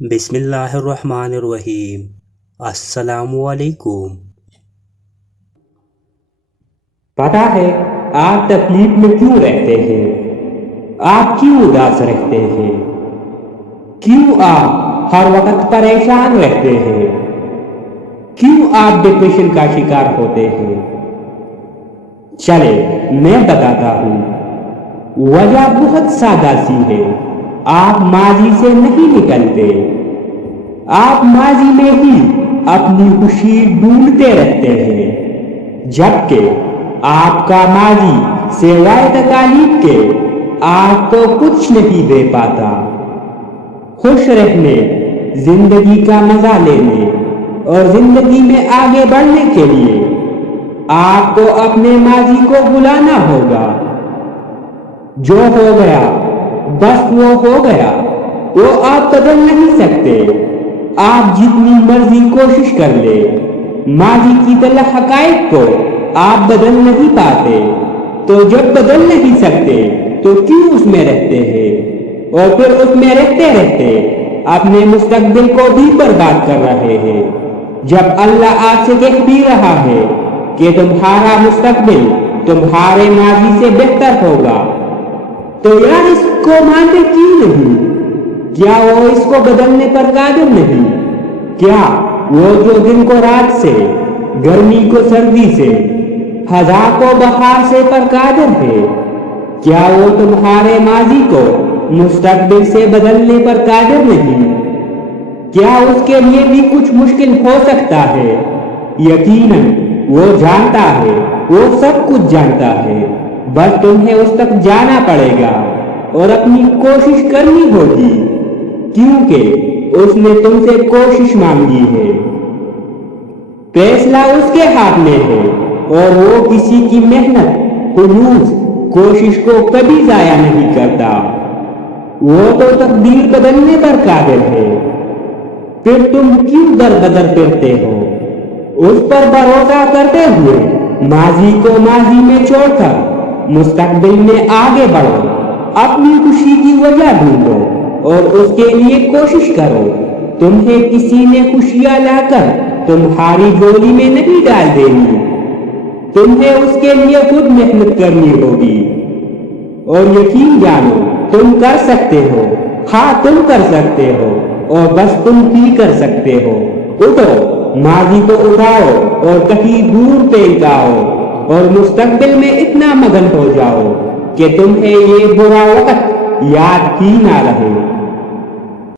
بسم اللہ الرحمن الرحیم۔ السلام علیکم۔ پتا ہے آپ تکلیف میں کیوں رہتے ہیں؟ آپ کیوں اداس رہتے ہیں؟ کیوں آپ ہر وقت پریشان رہتے ہیں؟ کیوں آپ ڈپریشن کا شکار ہوتے ہیں؟ چلے میں بتاتا ہوں۔ وجہ بہت سادہ سی ہے۔ آپ ماضی سے نہیں نکلتے۔ آپ ماضی میں ہی اپنی خوشی ڈھونڈتے رہتے ہیں، جبکہ آپ کا ماضی سوائے تکالیف کے آپ کو کچھ نہیں دے پاتا۔ خوش رہنے، زندگی کا مزہ لینے اور زندگی میں آگے بڑھنے کے لیے آپ کو اپنے ماضی کو بھلانا ہوگا۔ جو ہو گیا بس وہ ہو گیا، وہ آپ بدل نہیں سکتے۔ آپ جتنی مرضی کوشش کر لے، ماضی کی تلخ حقائق کو آپ بدل نہیں پاتے۔ تو جب بدل نہیں سکتے تو کیوں اس میں رہتے ہیں؟ اور پھر اس میں رہتے رہتے اپنے مستقبل کو بھی برباد کر رہے ہیں، جب اللہ آپ سے کہہ بھی رہا ہے کہ تمہارا مستقبل تمہارے ماضی سے بہتر ہوگا۔ تو یار اس کو مانتے کیوں نہیں؟ کیا وہ اس کو بدلنے پر قادر نہیں؟ کیا وہ جو دن کو رات سے، گرمی کو سردی سے، خزاں کو بہار سے پر قادر ہے؟ کیا وہ تمہارے ماضی کو مستقبل سے بدلنے پر قادر نہیں؟ کیا اس کے لیے بھی کچھ مشکل ہو سکتا ہے؟ یقیناً وہ جانتا ہے، وہ سب کچھ جانتا ہے، بس تمہیں اس تک جانا پڑے گا اور اپنی کوشش کرنی ہوگی، کیونکہ اس نے تم سے کوشش مانگی ہے۔ فیصلہ اس کے ہاتھ میں ہے اور وہ کسی کی محنت، خلوص، کوشش کو کبھی ضائع نہیں کرتا۔ وہ تو تقدیر بدلنے پر قادر ہے۔ پھر تم کیوں در بدر پھرتے ہو؟ اس پر بھروسہ کرتے ہوئے ماضی کو ماضی میں چھوڑ کر مستقبل میں آگے بڑھو۔ اپنی خوشی کی وجہ ڈھونڈو اور اس کے لیے کوشش کرو۔ تمہیں کسی نے خوشیاں لا کر تمہاری جولی میں نہیں ڈال دینی، تمہیں اس کے لیے خود محنت کرنی ہوگی۔ اور یقین جانو تم کر سکتے ہو، ہاں تم کر سکتے ہو، اور بس تم ہی کر سکتے ہو۔ اٹھو، ماضی کو اٹھاؤ اور کہیں دور پھینکاؤ، اور مستقبل میں اتنا مگن ہو جاؤ کہ تمہیں یہ برا وقت یاد ہی نہ رہے۔